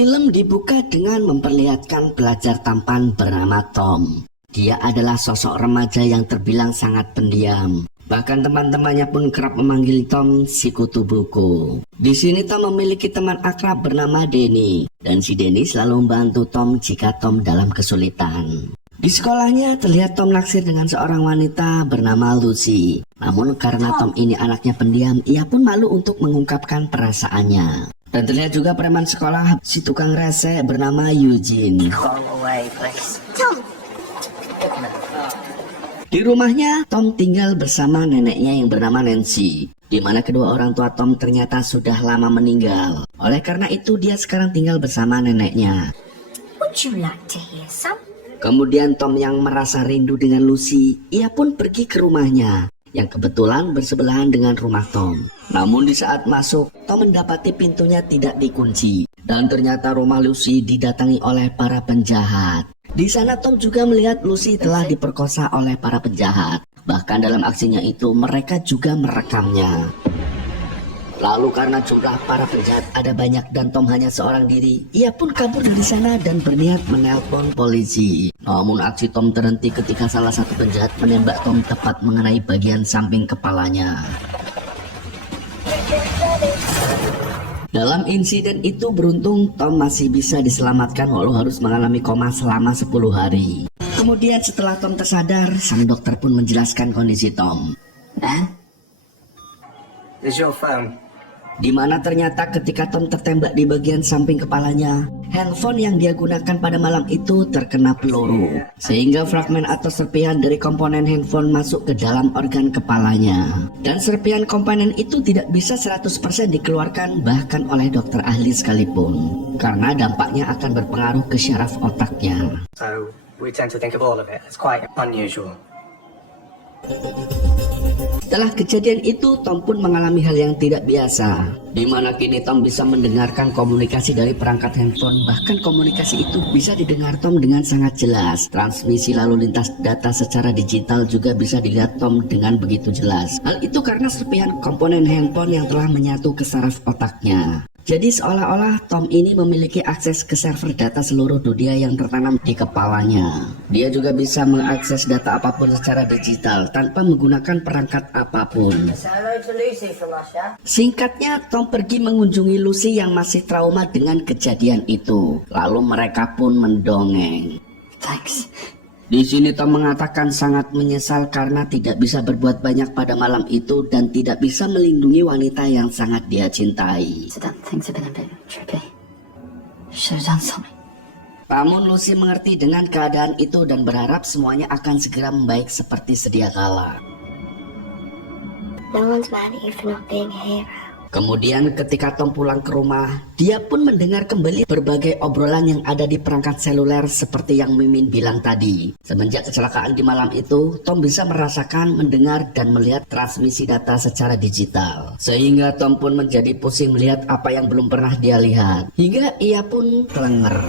Film dibuka dengan memperlihatkan pelajar tampan bernama Tom. Dia adalah sosok remaja yang terbilang sangat pendiam. Bahkan teman-temannya pun kerap memanggil Tom si kutu buku. Di sini Tom memiliki teman akrab bernama Denny, dan si Denny selalu membantu Tom jika Tom dalam kesulitan. Di sekolahnya terlihat Tom naksir dengan seorang wanita bernama Lucy. Namun karena Tom ini anaknya pendiam, ia pun malu untuk mengungkapkan perasaannya. Dan terlihat juga preman sekolah si tukang rese bernama Eugene. Di rumahnya, Tom tinggal bersama neneknya yang bernama Nancy, di mana kedua orang tua Tom ternyata sudah lama meninggal. Oleh karena itu, dia sekarang tinggal bersama neneknya. Would you like to hear some? Kemudian Tom yang merasa rindu dengan Lucy, ia pun pergi ke rumahnya, yang kebetulan bersebelahan dengan rumah Tom. Namun di saat masuk, Tom mendapati pintunya tidak dikunci, dan ternyata rumah Lucy didatangi oleh para penjahat. Di sana Tom juga melihat Lucy telah diperkosa oleh para penjahat. Bahkan dalam aksinya itu mereka juga merekamnya. Lalu karena jumlah para penjahat ada banyak dan Tom hanya seorang diri, ia pun kabur dari sana dan berniat menelpon polisi. Namun aksi Tom terhenti ketika salah satu penjahat menembak Tom tepat mengenai bagian samping kepalanya. Dalam insiden itu beruntung Tom masih bisa diselamatkan walau harus mengalami koma selama 10 hari. Kemudian setelah Tom tersadar, sang dokter pun menjelaskan kondisi Tom. Is your phone? Di mana ternyata ketika Tom tertembak di bagian samping kepalanya, handphone yang dia gunakan pada malam itu terkena peluru. Sehingga fragmen atau serpihan dari komponen handphone masuk ke dalam organ kepalanya. Dan serpihan komponen itu tidak bisa 100% dikeluarkan bahkan oleh dokter ahli sekalipun. Karena dampaknya akan berpengaruh ke syaraf otaknya. So we tend to think of all of it as quite unusual. Setelah kejadian itu, Tom pun mengalami hal yang tidak biasa, di mana kini Tom bisa mendengarkan komunikasi dari perangkat handphone. Bahkan komunikasi itu bisa didengar Tom dengan sangat jelas. Transmisi lalu lintas data secara digital juga bisa dilihat Tom dengan begitu jelas. Hal itu karena serpihan komponen handphone yang telah menyatu ke saraf otaknya. Jadi seolah-olah Tom ini memiliki akses ke server data seluruh dunia yang tertanam di kepalanya. Dia juga bisa mengakses data apapun secara digital tanpa menggunakan perangkat apapun. Singkatnya, Tom pergi mengunjungi Lucy yang masih trauma dengan kejadian itu. Lalu mereka pun mendongeng. Thanks. Di sini Tom mengatakan sangat menyesal karena tidak bisa berbuat banyak pada malam itu dan tidak bisa melindungi wanita yang sangat dia cintai. Things have been a bit trippy. Should have done something. Namun Lucy mengerti dengan keadaan itu dan berharap semuanya akan segera membaik seperti sedia kala. No one's mad at you for not being a hero. Kemudian ketika Tom pulang ke rumah, dia pun mendengar kembali berbagai obrolan yang ada di perangkat seluler seperti yang Mimin bilang tadi. Semenjak kecelakaan di malam itu, Tom bisa merasakan, mendengar, dan melihat transmisi data secara digital. Sehingga Tom pun menjadi pusing melihat apa yang belum pernah dia lihat. Hingga ia pun kelenger.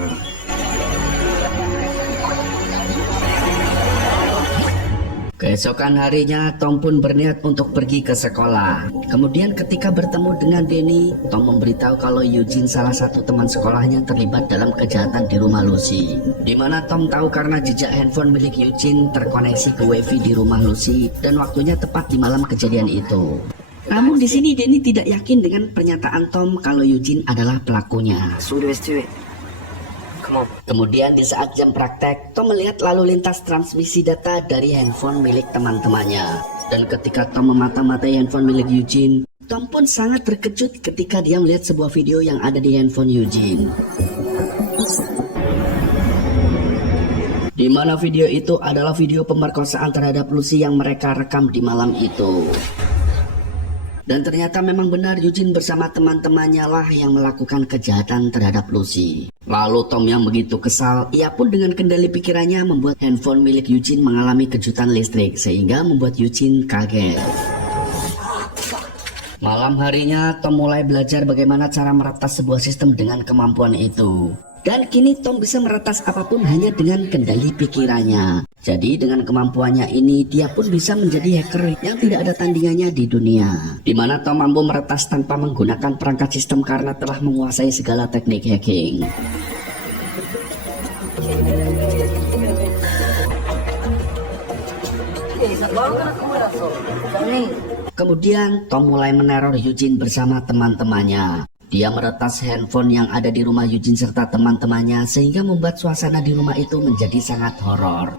Keesokan harinya, Tom pun berniat untuk pergi ke sekolah. Kemudian ketika bertemu dengan Denny, Tom memberitahu kalau Eugene salah satu teman sekolahnya terlibat dalam kejahatan di rumah Lucy. Dimana Tom tahu karena jejak handphone milik Eugene terkoneksi ke wifi di rumah Lucy dan waktunya tepat di malam kejadian itu. Namun di sini Denny tidak yakin dengan pernyataan Tom kalau Eugene adalah pelakunya. Kemudian di saat jam praktek, Tom melihat lalu lintas transmisi data dari handphone milik teman-temannya. Dan ketika Tom memata-matai handphone milik Eugene, Tom pun sangat terkejut ketika dia melihat sebuah video yang ada di handphone Eugene. Di mana video itu adalah video pemerkosaan terhadap Lucy yang mereka rekam di malam itu. Dan ternyata memang benar Eugene bersama teman-temannya lah yang melakukan kejahatan terhadap Lucy. Lalu Tom yang begitu kesal, ia pun dengan kendali pikirannya membuat handphone milik Eugene mengalami kejutan listrik sehingga membuat Eugene kaget. Malam harinya Tom mulai belajar bagaimana cara meretas sebuah sistem dengan kemampuan itu. Dan kini Tom bisa meretas apapun hanya dengan kendali pikirannya. Jadi dengan kemampuannya ini dia pun bisa menjadi hacker yang tidak ada tandingannya di dunia. Di mana Tom mampu meretas tanpa menggunakan perangkat sistem karena telah menguasai segala teknik hacking. Kemudian Tom mulai meneror Eugene bersama teman-temannya. Dia meretas handphone yang ada di rumah Eugene serta teman-temannya sehingga membuat suasana di rumah itu menjadi sangat horor.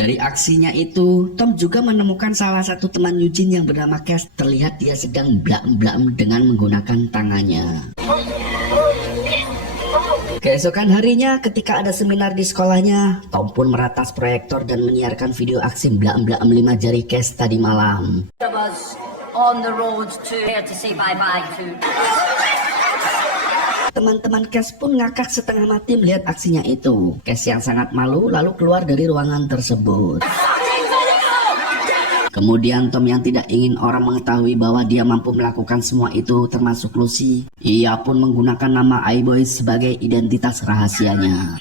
Dari aksinya itu, Tom juga menemukan salah satu teman Eugene yang bernama Cass. Terlihat dia sedang blaem-blaem dengan menggunakan tangannya. Keesokan harinya ketika ada seminar di sekolahnya, Tom pun meratas proyektor dan menyiarkan video aksi blaem-blaem 5 jari Cass tadi malam. Teman-teman Cass pun ngakak setengah mati melihat aksinya itu. Cass yang sangat malu lalu keluar dari ruangan tersebut. Kemudian Tom yang tidak ingin orang mengetahui bahwa dia mampu melakukan semua itu termasuk Lucy, ia pun menggunakan nama iBoy sebagai identitas rahasianya.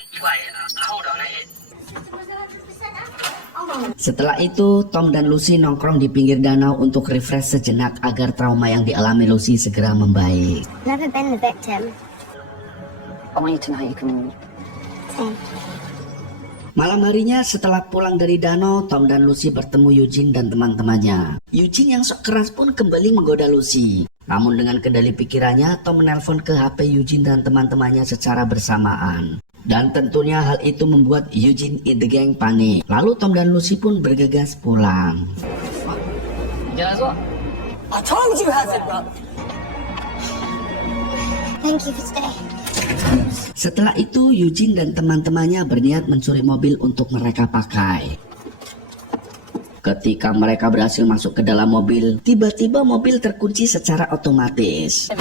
Setelah itu, Tom dan Lucy nongkrong di pinggir danau untuk refresh sejenak agar trauma yang dialami Lucy segera membaik. Never been the victim. I want you to know you can. Same. Malam harinya setelah pulang dari danau, Tom dan Lucy bertemu Eugene dan teman-temannya. Eugene yang sok keras pun kembali menggoda Lucy. Namun dengan kendali pikirannya, Tom menelpon ke HP Eugene dan teman-temannya secara bersamaan. Dan tentunya hal itu membuat Eugene in the gang panik. Lalu Tom dan Lucy pun bergegas pulang. I told you, Hazard, bro. Thank you for staying. Setelah itu, Eugene dan teman-temannya berniat mencuri mobil untuk mereka pakai. Ketika mereka berhasil masuk ke dalam mobil, tiba-tiba mobil terkunci secara otomatis.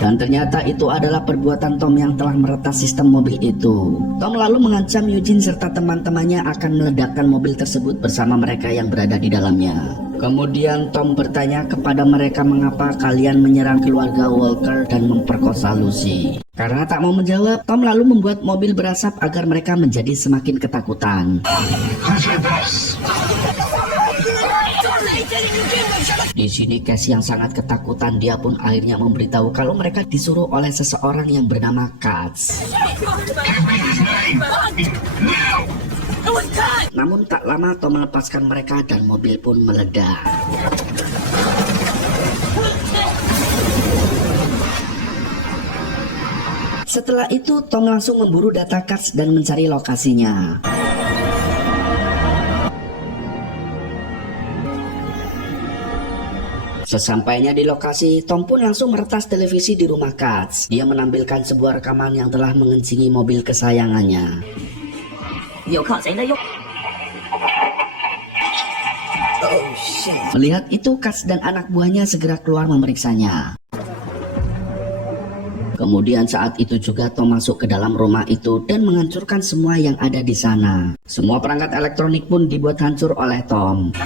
Dan ternyata itu adalah perbuatan Tom yang telah meretas sistem mobil itu. Tom lalu mengancam Eugene serta teman-temannya akan meledakkan mobil tersebut bersama mereka yang berada di dalamnya. Kemudian Tom bertanya kepada mereka mengapa kalian menyerang keluarga Walker dan memperkosa Lucy. Karena tak mau menjawab, Tom lalu membuat mobil berasap agar mereka menjadi semakin ketakutan. Di sini Cass yang sangat ketakutan, dia pun akhirnya memberitahu kalau mereka disuruh oleh seseorang yang bernama Katz. Namun tak lama Tom melepaskan mereka dan mobil pun meledak. Setelah itu Tom langsung memburu data Katz dan mencari lokasinya. Sesampainya di lokasi, Tom pun langsung meretas televisi di rumah Katz. Dia menampilkan sebuah rekaman yang telah mengencingi mobil kesayangannya. Melihat itu, Katz dan anak buahnya segera keluar memeriksanya. Kemudian saat itu juga Tom masuk ke dalam rumah itu dan menghancurkan semua yang ada di sana. Semua perangkat elektronik pun dibuat hancur oleh Tom.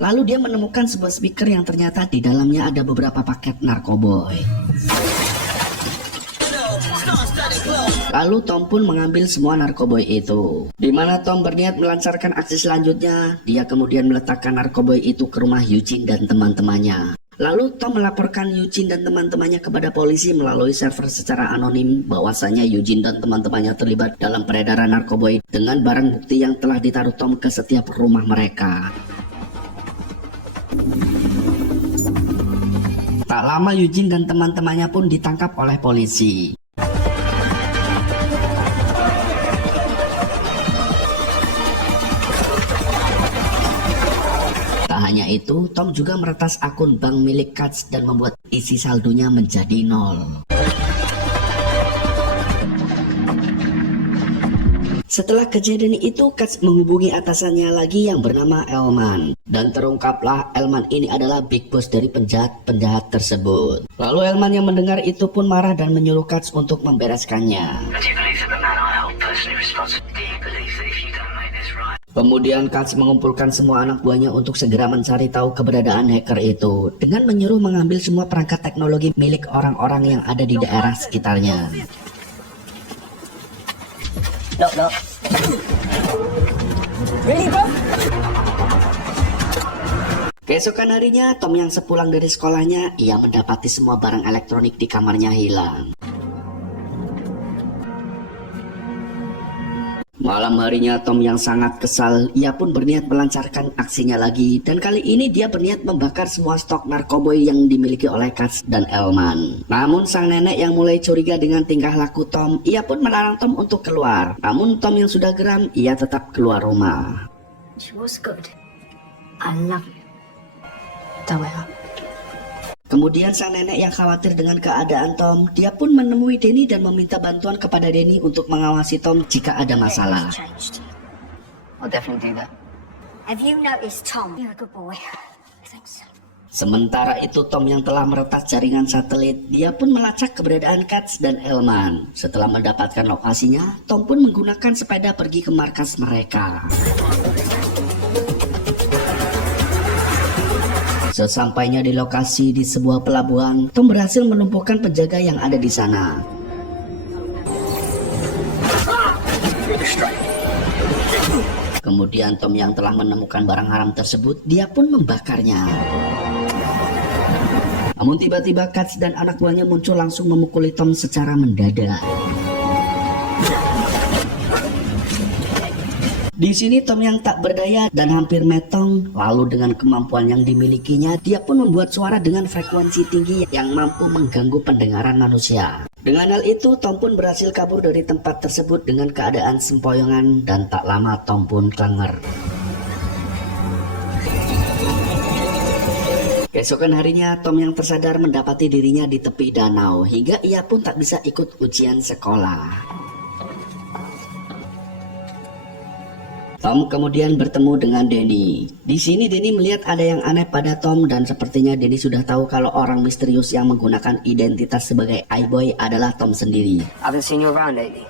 Lalu dia menemukan sebuah speaker yang ternyata di dalamnya ada beberapa paket narkoboy. Lalu Tom pun mengambil semua narkoboy itu. Di mana Tom berniat melancarkan aksi selanjutnya, dia kemudian meletakkan narkoboy itu ke rumah Eugene dan teman-temannya. Lalu Tom melaporkan Eugene dan teman-temannya kepada polisi melalui server secara anonim bahwasanya Eugene dan teman-temannya terlibat dalam peredaran narkoboy dengan barang bukti yang telah ditaruh Tom ke setiap rumah mereka. Tak lama Eugene dan teman-temannya pun ditangkap oleh polisi. Hanya itu, Tom juga meretas akun bank milik Katz dan membuat isi saldonya menjadi 0. Setelah kejadian itu, Katz menghubungi atasannya lagi yang bernama Elman. Dan terungkaplah Elman ini adalah big boss dari penjahat-penjahat tersebut. Lalu Elman yang mendengar itu pun marah dan menyuruh Katz untuk membereskannya. Kemudian Katz mengumpulkan semua anak buahnya untuk segera mencari tahu keberadaan hacker itu dengan menyuruh mengambil semua perangkat teknologi milik orang-orang yang ada di daerah sekitarnya. Knock. Really, bro? Keesokan harinya, Tom yang sepulang dari sekolahnya, ia mendapati semua barang elektronik di kamarnya hilang. Malam harinya, Tom yang sangat kesal, ia pun berniat melancarkan aksinya lagi, dan kali ini dia berniat membakar semua stok narkoboy yang dimiliki oleh Katz dan Elman. Namun sang nenek yang mulai curiga dengan tingkah laku Tom, ia pun melarang Tom untuk keluar. Namun Tom yang sudah geram, ia tetap keluar rumah. She was good. I love you. Don't wake up. Kemudian sang nenek yang khawatir dengan keadaan Tom, dia pun menemui Danny dan meminta bantuan kepada Danny untuk mengawasi Tom jika ada masalah. Changed. I'll definitely do that. Have you noticed, Tom? You're a good boy. Thanks. Sementara itu Tom yang telah meretas jaringan satelit, dia pun melacak keberadaan Katz dan Elman. Setelah mendapatkan lokasinya, Tom pun menggunakan sepeda pergi ke markas mereka. Sesampainya di lokasi di sebuah pelabuhan, Tom berhasil melumpuhkan penjaga yang ada di sana. Kemudian Tom yang telah menemukan barang haram tersebut, dia pun membakarnya. Namun tiba-tiba Katz dan anak buahnya muncul langsung memukuli Tom secara mendadak. Di sini Tom yang tak berdaya dan hampir metong, lalu dengan kemampuan yang dimilikinya, dia pun membuat suara dengan frekuensi tinggi yang mampu mengganggu pendengaran manusia. Dengan hal itu, Tom pun berhasil kabur dari tempat tersebut dengan keadaan sempoyongan dan tak lama Tom pun klenger. Keesokan harinya, Tom yang tersadar mendapati dirinya di tepi danau hingga ia pun tak bisa ikut ujian sekolah. Tom kemudian bertemu dengan Danny. Di sini Danny melihat ada yang aneh pada Tom dan sepertinya Danny sudah tahu kalau orang misterius yang menggunakan identitas sebagai iBoy adalah Tom sendiri. I haven't seen you around lately.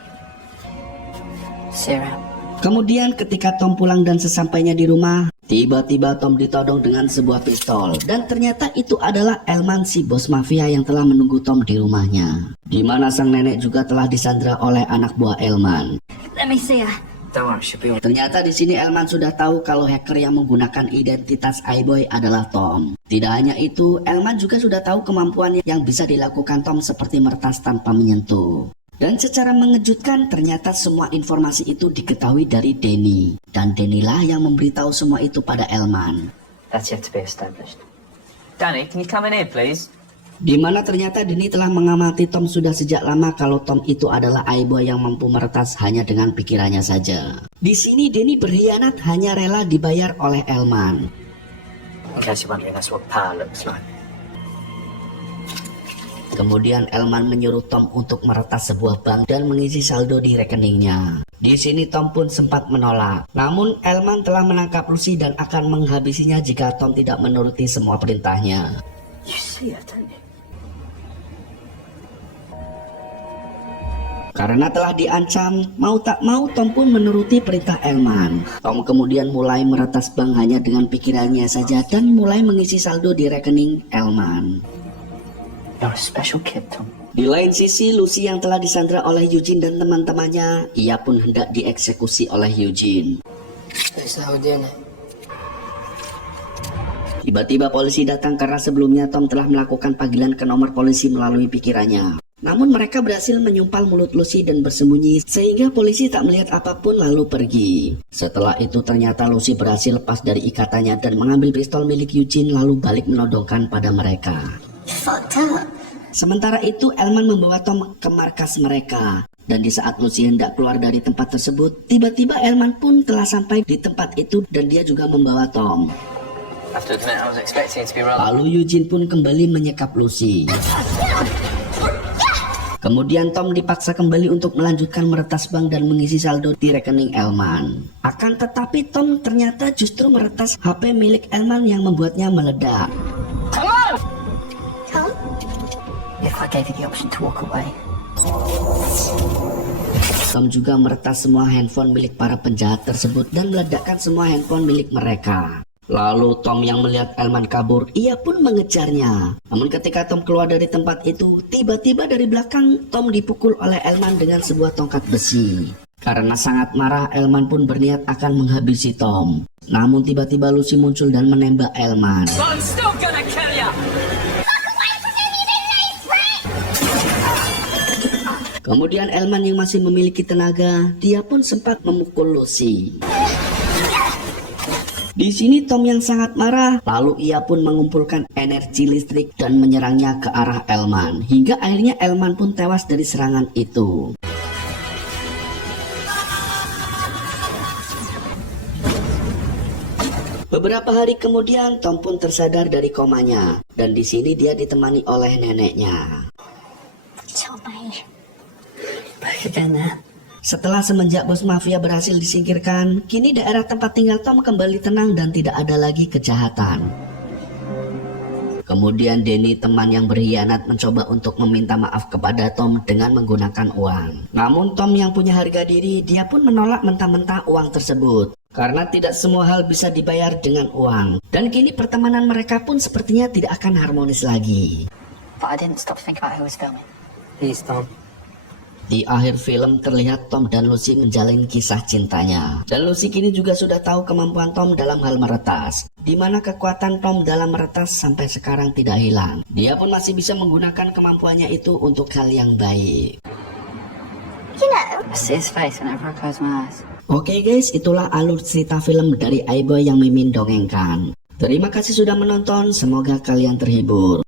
See you around. Kemudian ketika Tom pulang dan sesampainya di rumah, tiba-tiba Tom ditodong dengan sebuah pistol. Dan ternyata itu adalah Elman, si bos mafia yang telah menunggu Tom di rumahnya. Di mana sang nenek juga telah disandra oleh anak buah Elman. Let me see her. Don't worry, she'll be all. Ternyata di sini Elman sudah tahu kalau hacker yang menggunakan identitas iBoy adalah Tom. Tidak hanya itu, Elman juga sudah tahu kemampuan yang bisa dilakukan Tom seperti meretas tanpa menyentuh. Dan secara mengejutkan ternyata semua informasi itu diketahui dari Danny. Dan Danny lah yang memberitahu semua itu pada Elman. That's yet to be established. Danny, can you come in here, please? Di mana ternyata Danny telah mengamati Tom sudah sejak lama kalau Tom itu adalah iBoy yang mampu meretas hanya dengan pikirannya saja. Di sini Danny berkhianat hanya rela dibayar oleh Elman. In case you're wondering, that's what power looks like. Kemudian Elman menyuruh Tom untuk meretas sebuah bank dan mengisi saldo di rekeningnya. Di sini Tom pun sempat menolak. Namun Elman telah menangkap Lucy dan akan menghabisinya jika Tom tidak menuruti semua perintahnya. You see her, don't you? Karena telah diancam, mau tak mau Tom pun menuruti perintah Elman. Tom kemudian mulai meretas bank hanya dengan pikirannya saja dan mulai mengisi saldo di rekening Elman. You're a special kid, Tom. Di lain sisi, Lucy yang telah disandra oleh Eugene dan teman-temannya, ia pun hendak dieksekusi oleh Eugene. Tiba-tiba polisi datang karena sebelumnya Tom telah melakukan panggilan ke nomor polisi melalui pikirannya. Namun mereka berhasil menyumpal mulut Lucy dan bersembunyi sehingga polisi tak melihat apapun lalu pergi. Setelah itu ternyata Lucy berhasil lepas dari ikatannya dan mengambil pistol milik Eugene lalu balik menodongkan pada mereka. Fucked up. Sementara itu Elman membawa Tom ke markas mereka. Dan di saat Lucy hendak keluar dari tempat tersebut, tiba-tiba Elman pun telah sampai di tempat itu dan dia juga membawa Tom. Lalu Eugene pun kembali menyekap Lucy. Kemudian Tom dipaksa kembali untuk melanjutkan meretas bank dan mengisi saldo di rekening Elman. Akan tetapi Tom ternyata justru meretas HP milik Elman yang membuatnya meledak. Tom? If I gave you the option to walk away, Tom juga meretas semua handphone milik para penjahat tersebut dan meledakkan semua handphone milik mereka. Lalu Tom yang melihat Elman kabur, ia pun mengejarnya. Namun ketika Tom keluar dari tempat itu, tiba-tiba dari belakang Tom dipukul oleh Elman dengan sebuah tongkat besi. Karena sangat marah, Elman pun berniat akan menghabisi Tom. Namun tiba-tiba Lucy muncul dan menembak Elman. Kemudian Elman yang masih memiliki tenaga, dia pun sempat memukul Lucy. Di sini Tom yang sangat marah, lalu ia pun mengumpulkan energi listrik dan menyerangnya ke arah Elman, hingga akhirnya Elman pun tewas dari serangan itu. Beberapa hari kemudian Tom pun tersadar dari komanya, dan di sini dia ditemani oleh neneknya. Setelah semenjak bos mafia berhasil disingkirkan, kini daerah tempat tinggal Tom kembali tenang dan tidak ada lagi kejahatan. Kemudian Danny, teman yang berkhianat, mencoba untuk meminta maaf kepada Tom dengan menggunakan uang. Namun Tom yang punya harga diri, dia pun menolak mentah-mentah uang tersebut. Karena tidak semua hal bisa dibayar dengan uang. Dan kini pertemanan mereka pun sepertinya tidak akan harmonis lagi. But I didn't stop to think about who was filming. Please, Tom. Di akhir film terlihat Tom dan Lucy menjalin kisah cintanya. Dan Lucy kini juga sudah tahu kemampuan Tom dalam hal meretas. Di mana kekuatan Tom dalam meretas sampai sekarang tidak hilang. Dia pun masih bisa menggunakan kemampuannya itu untuk hal yang baik. I see his face whenever I close my eyes. Oke guys, itulah alur cerita film dari iBoy yang Mimin dongengkan. Terima kasih sudah menonton, semoga kalian terhibur.